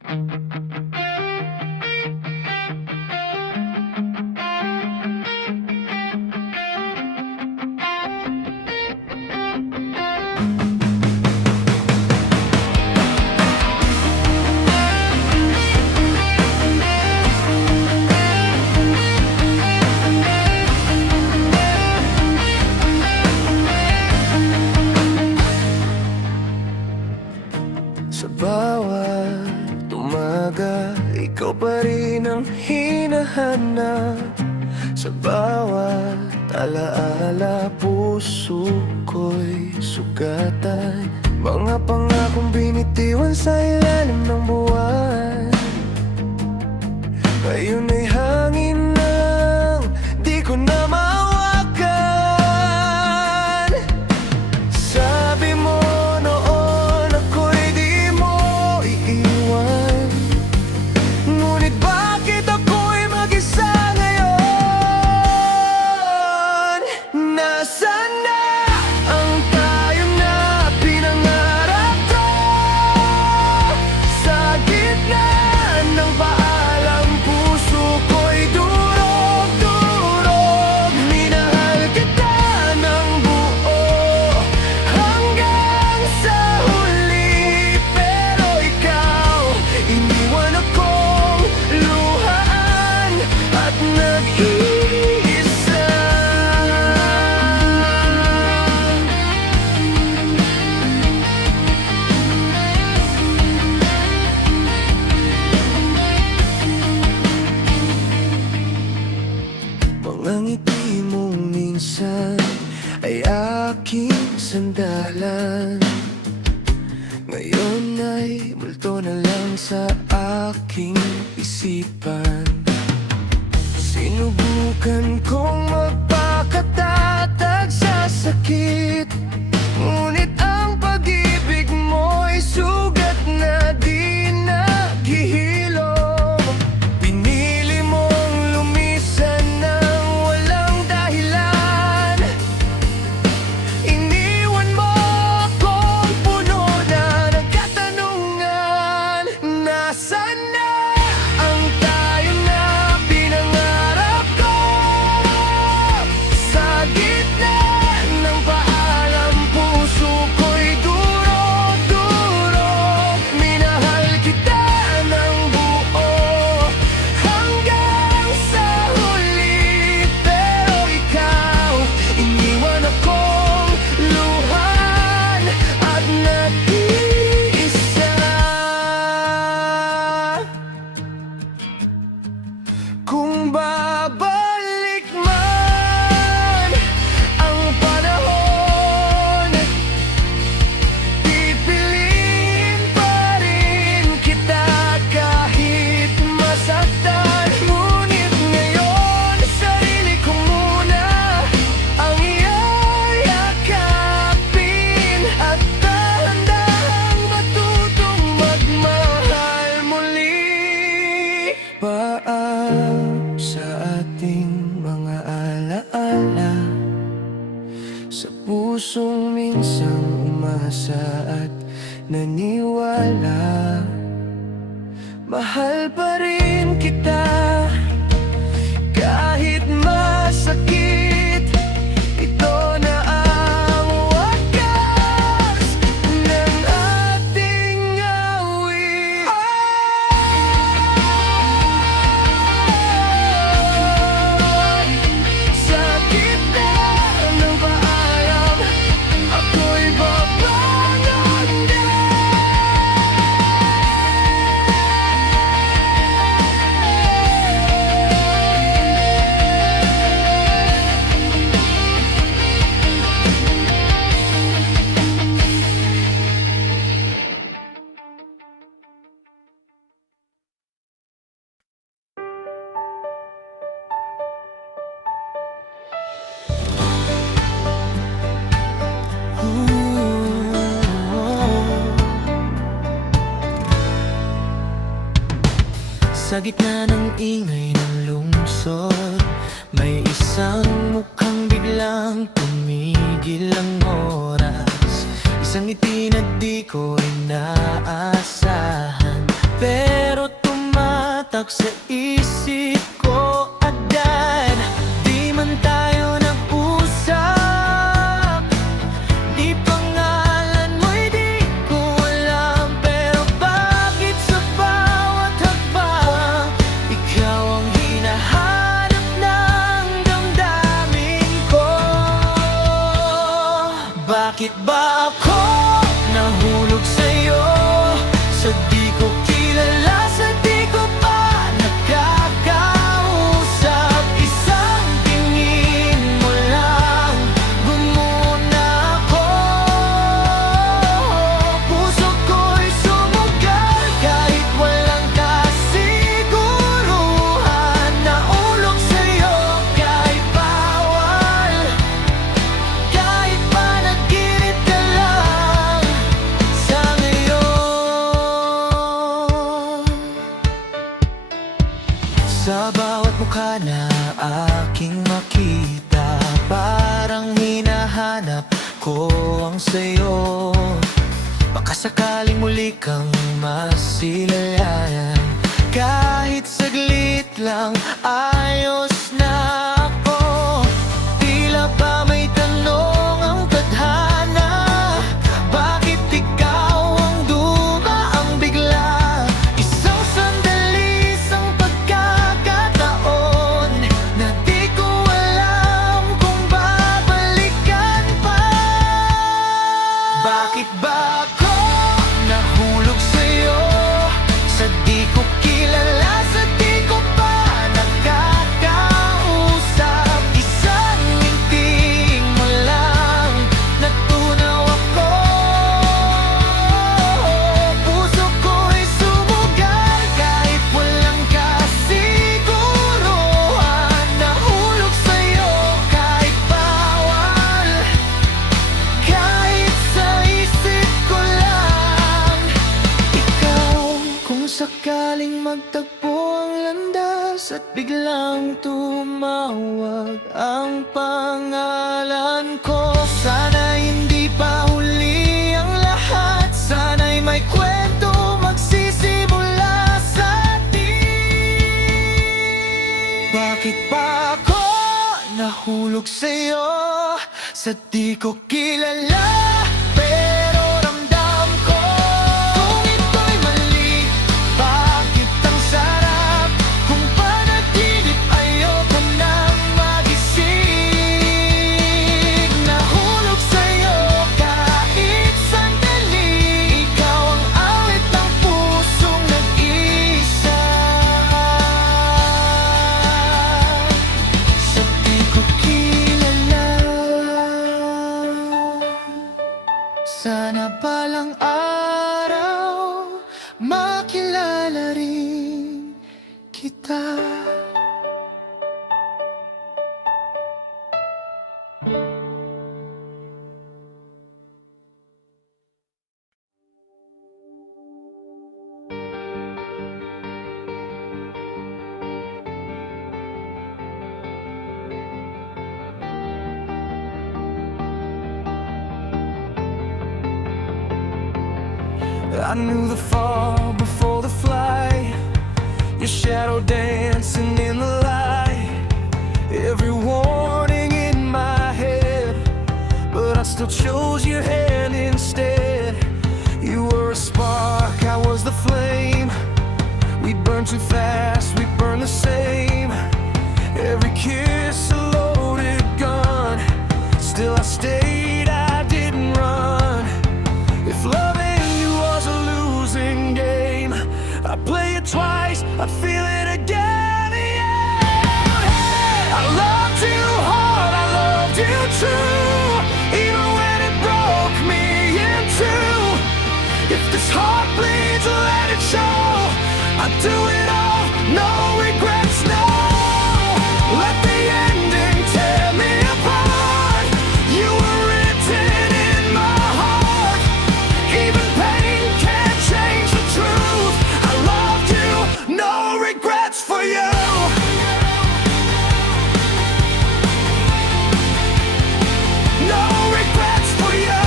Sa bawat umaga, ikaw pa rin ang hinahanap. Sa bawat alaala, puso ko'y sugatan. Mga pangakong binitiwan sa ilalim ng buwan, ngayon ay hangin lang, di ko na mahawakan. Sabi mo noon ako'y di mo iiwan, ngunit bakit ako'y mag-isa ngayon? Nasaan na ang tayo na pinangarap ko? Sa gitna ng paalam, puso ko'y durog-durog. Minahal kita ng buo hanggang sa huli, pero ikaw, iniwan akong luhaan at nag-iisa. Mga ngiti mong minsan ay aking sandalan, ngayon ay multo na lang sa aking isipan. Sinubukan kong magpakatatag sa sakit, ngunit ang pag-ibig mo'y sugat na di naghihilom. Pinili mong lumisan ng walang dahilan, iniwan mo akong puno na ng katanungan. Nasaan na ang tayo na pinangarap ko? Sa gitna ng paalam, puso ko'y durog-durog. Minahal kita ng buo hanggang sa huli, pero ikaw, iniwan akong luhan at nag-iisa. Kung babalik man ang panahon, pipiliin pa rin kita kahit masaktan. Ngunit ngayon, sarili ko muna ang iyayakapin at dahan-dahang matutong magmahal muli. Paam sa ating mga alaala, sa pusong minsang umasa at naniwala. Mahal pa rin kita kahit masakit. Ito na ang wakas ng ating awit. Sa gitna ng paalam, ako'y babangon din. Sa gitna ng ingay ng lungsod, may isang mukhang biglang tumigil ang oras. Isang ngiti na di ko inaasahan, pero tumatak sa isip ko agad. Di man tayo nag-usap, di pangalan mo'y di ko alam. Pero bakit sa bawat hakbang ikaw ang hinahanap ng damdamin ko? Bakit ba ako nahulog sa'yo? Sa di ko kilala, sa di ko pa nakakausap. Isang tingin mo lang, bumuo na ako. Puso ko'y sumugal kahit walang kasiguruhan. Naulog sa'yo kahit bawal, kahit panaginip ka lang sa ngayon. Sa bawat mukha na aking makita, parang hinahanap ko ang sayo. Baka sakaling muli kang masilayan, kahit saglit lang ayos na ako. Tila ba may tanong ang tadhana, bakit ikaw ang dumaang bigla? Isang sandali, isang pagkakataon na di ko alam kung babalikan pa. Bakit ba ako nahulog sa'yo? Sa di ko kilala, sa di ko pa nakakausap. Isang nginting mo lang, natunaw ako. Puso ko'y sumugal kahit walang kasiguruhan. Nahulog sa'yo kahit bawal, kahit sa isip ko lang ikaw. Kung sakaling magtagpo ang landas at biglang tumawag ang pangalan ko, sana hindi pa huli ang lahat. Sana'y may kwento magsisimula sa atin. Bakit pa ako nahulog sa'yo? Sa di ko kilala, pero ramdam ko kung ito'y mali. Bakit ang sarap kung panaginip ayoko nang magising? Nahulog sa'yo kahit sandali, ikaw ang awit ng pusong nag-isa. Sa di ko kilala, sana balang araw makilala rin kita. I knew the fall before the flight, your shadow dancing in the light. Every warning in my head, but I still chose your hand instead. You were a spark, I was the flame. We burned too fast, we burned the same. Every kiss a loaded gun, still I stayed, I didn't run. If loving you was a losing game, I'd play it twice, I'd feel it again, yeah. I loved you hard, I loved you true, even when it broke me in two. If this heart bleeds, let it show. I'd do it all, no regrets, no. Let the ending tear me apart. You were written in my heart. Even pain can't change the truth. I loved you, no regrets for you. No regrets for you.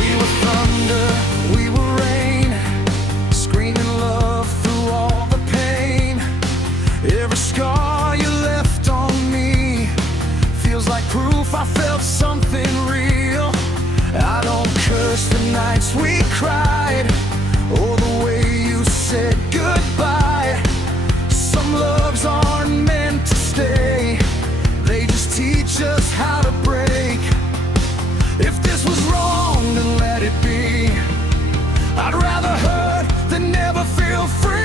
We were from felt something real. I don't curse the nights we cried, or the way you said goodbye. Some loves aren't meant to stay, they just teach us how to break. If this was wrong, then let it be. I'd rather hurt than never feel free.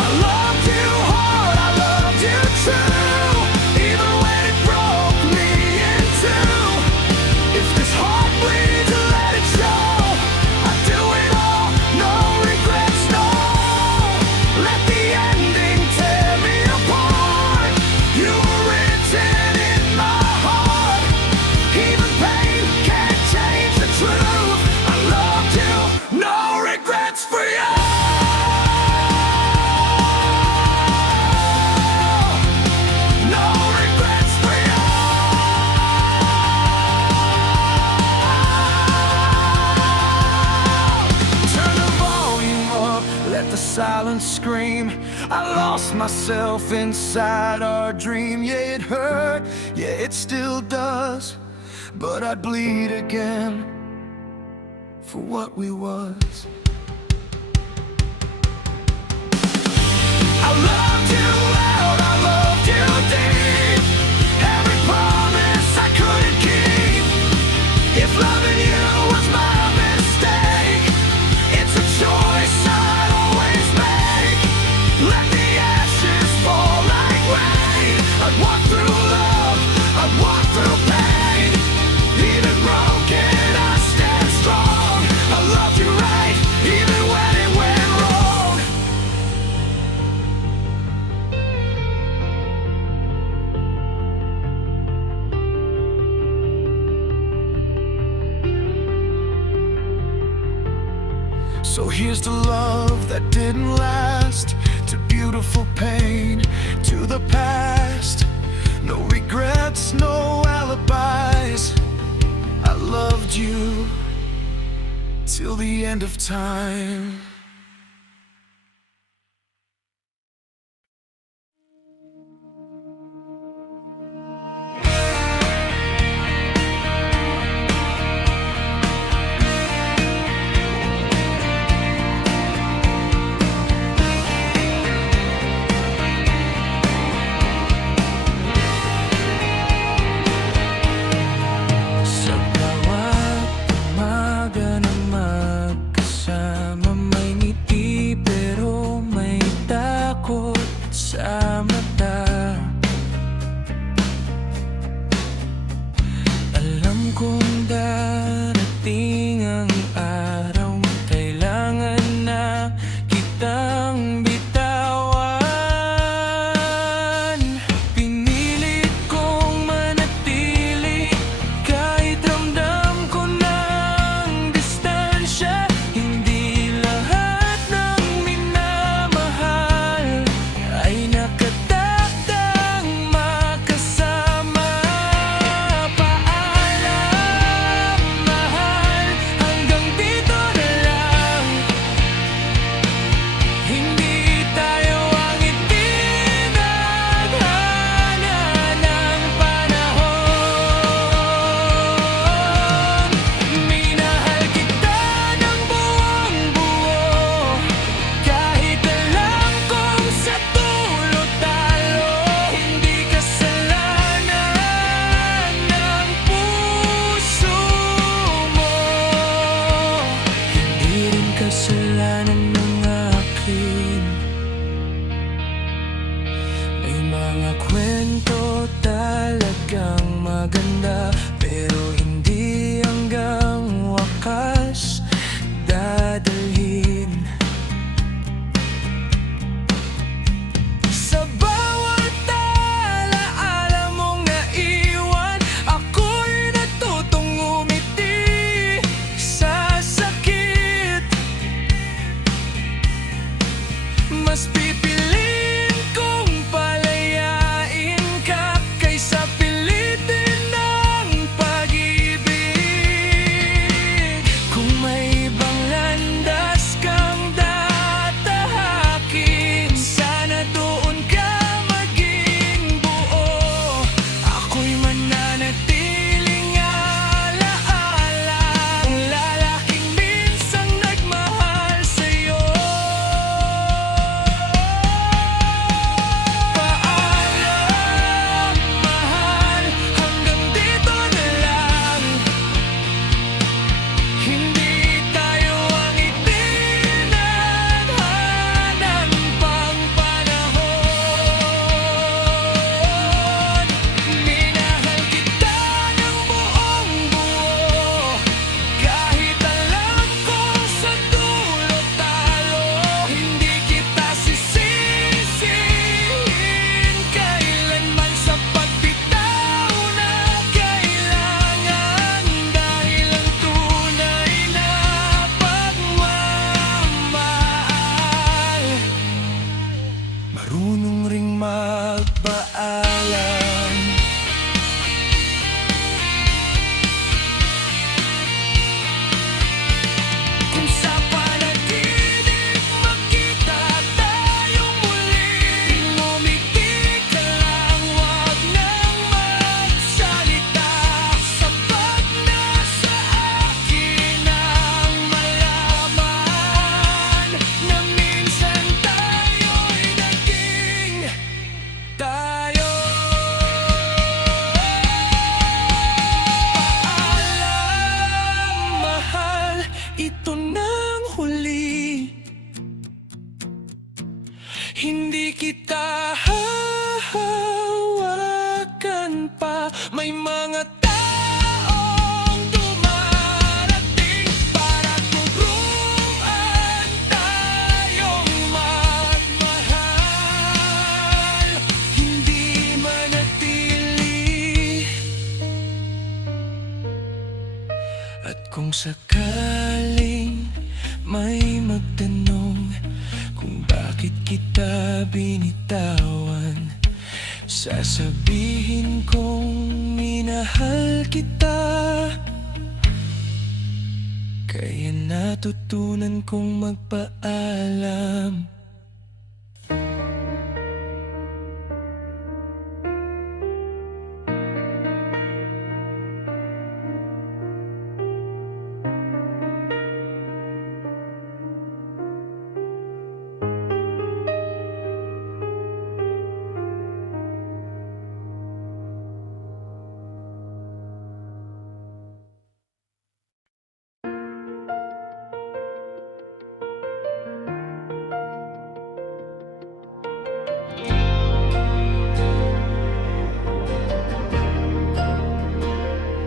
I loved you hard, I loved you true, even when it broke me in two. If this heart bleeds, let it show. I'd do it all, no regrets, no. Let the ending tear me apart. You were written in my heart. Even pain can't change the truth. I loved you, no regrets for you. No regrets for you. Turn the volume up, let the silence scream. I lost myself inside our dream. Yeah, it hurt, yeah, it still does, but I'd bleed again for what we was. I loved you out, I loved you deep. Every promise I couldn't keep. If loving you was my mistake, it's a choice I'd always make. Let the ashes fall like rain. I'd walk through love, I'd walk through pain. Even broken, I stand strong. I loved you right, even when it went wrong. So here's to love that didn't last, to beautiful pain, to the past. No regrets, no alibis. I loved you till the end of time. Sa bawat umaga na magkasama, may ngiti pero may takot sa mata. Alam kong darating ang araw, kailangan na kitang bitawan. Pinilit kong manatili kahit ramdam ko ng distansya. Hindi lahat ng minamahal ay nakatakdang makasama. Paalam, mahal, hanggang dito na lang. Hindi tayo ang itinadhana ng panahon. Minahal kita ng buong buo, kahit alam kong sa dulo talo. Hindi kasalanan ng puso mo, hindi rin kasalanan ng akin. May mga kwento talagang maganda, pero hindi hanggang wakas dadalhin. Sa bawat alaala mong naiwan, ako'y natutong umiti sa sakit. Mas pipiliin kong palayain ka kaysa pilitin ng Kung sakaling may magtanong kung bakit kita binitawan, sasabihin kong minahal kita. Kaya natutunan kong magpaalam.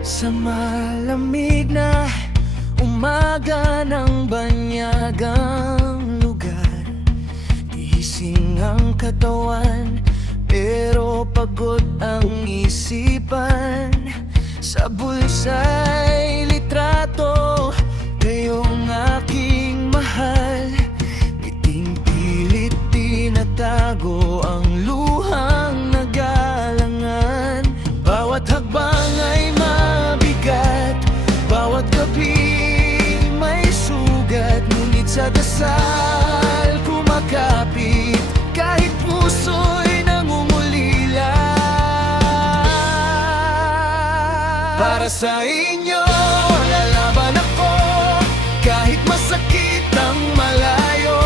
Sa malamig na umaga ng banyagang lugar, gising ang katawan pero pagod ang isipan. Sa bulsa'y litrato, kayong aking mahal. Ngiting pilit tinatago ang luhang nagalangan. Bawat hakbang ay mabigat, bawat gabi may sugat. Ngunit sa dasal kumakapit, kahit puso'y nangungulila. Para sa inyo, lalaban ako, kahit masakit ang malayo.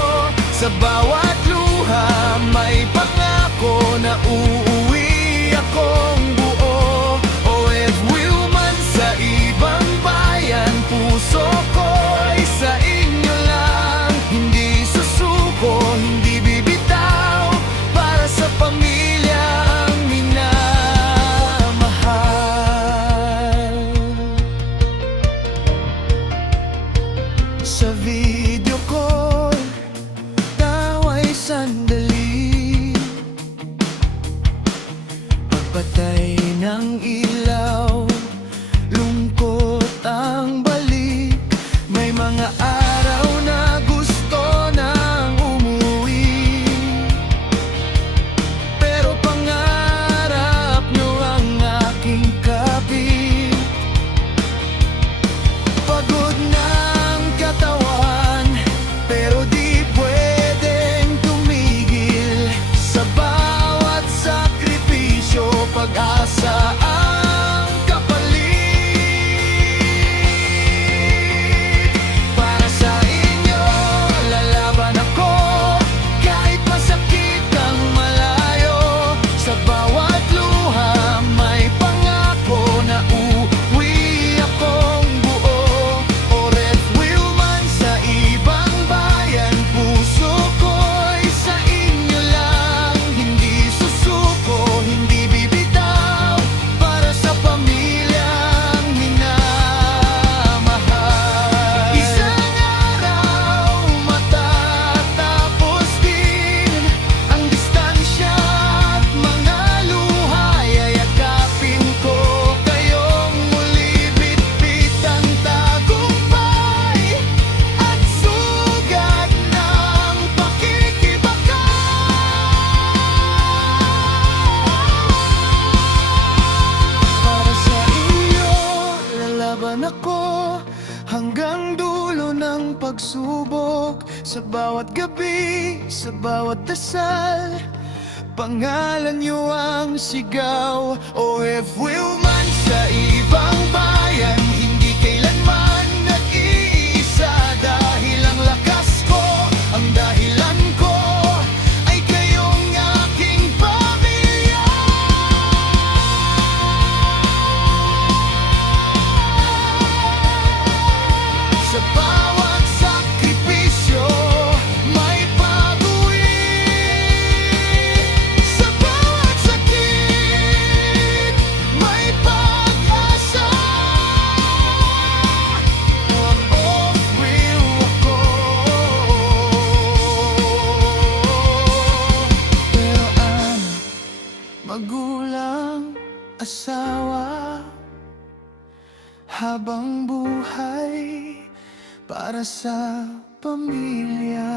Sa bawat luha may pangako na uuwi akong buo. OFW man sa ibang bayan, puso ko'y sa inyo lang. Hindi susuko, hindi bibitaw, para sa pamilyang minamahal. Sa video call, tawa'y sandali. Pagpatay ng ilaw, lungkot ang balik. May mga araw na gusto nang umuwi, pero pangarap nyo ang aking kapit. Pagod ng katawan, pero di pwedeng tumigil. Sa bawat sakripisyo, pag-asa ang kapalit. Para sa inyo, lalaban ako, kahit masakit ang malayo. Sa bawat luha may pangako na uuwi akong buo. OFW man sa ibang bayan, puso ko'y sa inyo lang. Hindi susuko, hindi bibitaw, para sa pamilyang minamahal. Isang araw matatapos din ang distansya at mga luha. Yayakapin ko kayong muli, bitbit ang tagumpay at sugat ng pakikibaka. Para sa inyo, lalaban ako hanggang dulo ng pagsubok. Sa bawat gabi, sa bawat dasal, pangalan niyo ang sigaw. OFW man sa ibang bayan, hindi kailanman nag-iisa. Dahil ang lakas ko, ang dahilan ko, ay kayong aking pamilya. Sa bawat sakripisyo may pag-uwi. Sa bawat sakit may pag-asa. OFW ako, pero anak, magulang, asawa, habang buhay para sa pamilya.